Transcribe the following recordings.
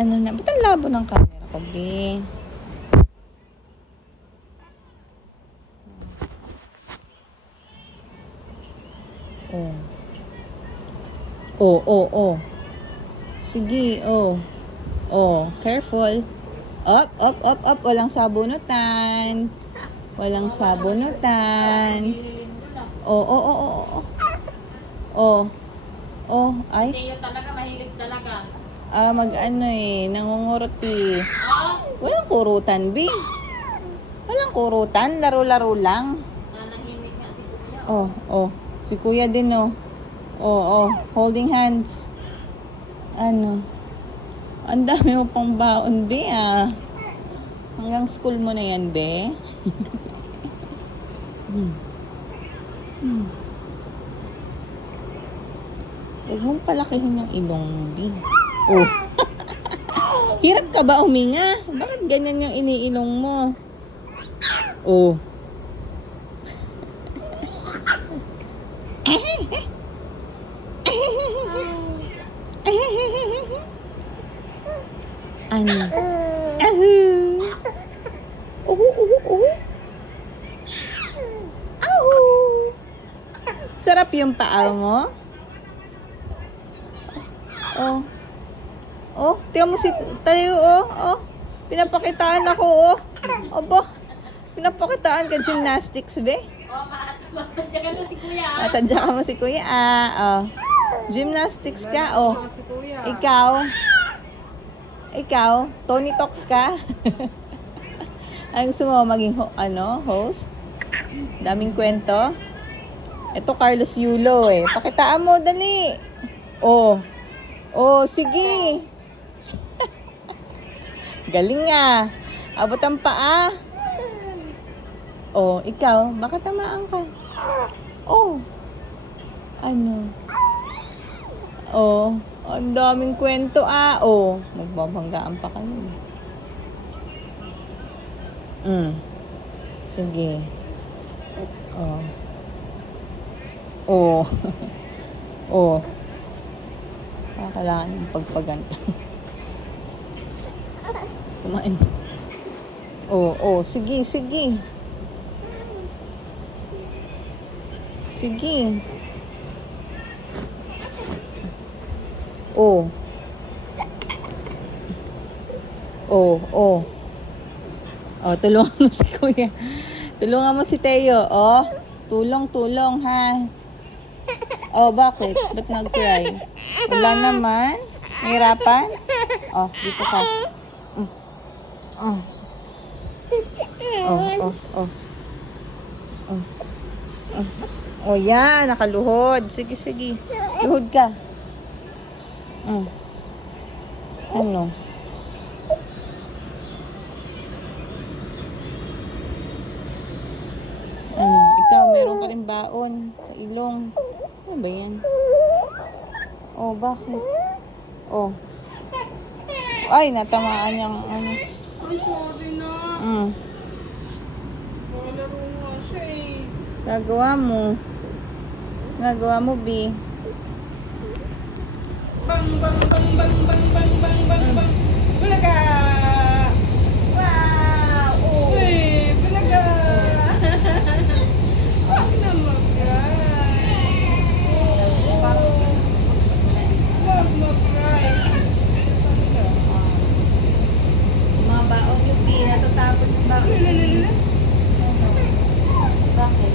Ano na? Ba't ang labo ng camera ko, be? Oh. Oh. Sige, oh. Oh, careful. Up. Walang sabunutan. Walang sabunutan. Oh. Ay. Hindi yun talaga, mahilig talaga. Mag-ano nangungurot Walang kurutan, B. Walang kurutan. Laro-laro lang. Nanahimik nga si Kuya. Oh. Si Kuya din, oh. Oh. Holding hands. Ano? Ang dami mo pang baon, B, Hanggang school mo na yan, B. Huwag mong palakihin yung ilong mo, B. Oh. Hirap ka ba uminga? Bakit ganyan yung iniilong mo? Oh. Ano? Sarap yung paa mo? Tiyan mo si tayo, Pinapakitaan ako, Aba, pinapakitaan ka gymnastics, be? Matadya ka na si Kuya. Matadya ka mo si Kuya, Gymnastics ka, Ikaw, Tony Talks ka? Ano gusto mo maging host? Daming kwento? Ito Carlos Yulo, Pakitaan mo, dali. Sige. Galing nga. Abot ang paa. Ikaw, baka tamaan ka. Ano? Ang daming kwento, magbabanggaan pa kami. Sige. Kailangan yung pagpaganta. Kumain. Sige. Tulungan mo si Kuya. Tulungan mo si Teo, Tulong, ha. Bakit? Ba't nag-cry? Wala naman? Nahirapan? Dito ka. Yan, nakaluhod. Sige. Luhod ka. Ano? Ikaw, meron ka rin baon sa ilong. Ano ba yan? Bakit? Ay, natamaan niyang ano. Ay, sorry na. Nakalaro nga siya Gagawa mo, B. Bang. Bulaga! Wow! Uy, bulaga! Wag na mag-cry. Wag mag-cry. Mga baon yung B, natatapon yung baon. Bakit?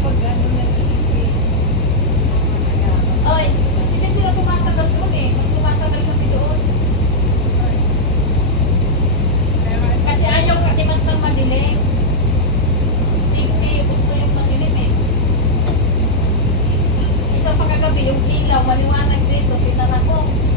pag ano na Oy, hindi sila tumatagal doon eh. Mas tumatagal kami doon. Kasi ayaw kasi matang madilim. Hindi, gusto yung madilim eh. Isang pagkagabi, yung ilaw, maliwanag dito, sinara ko.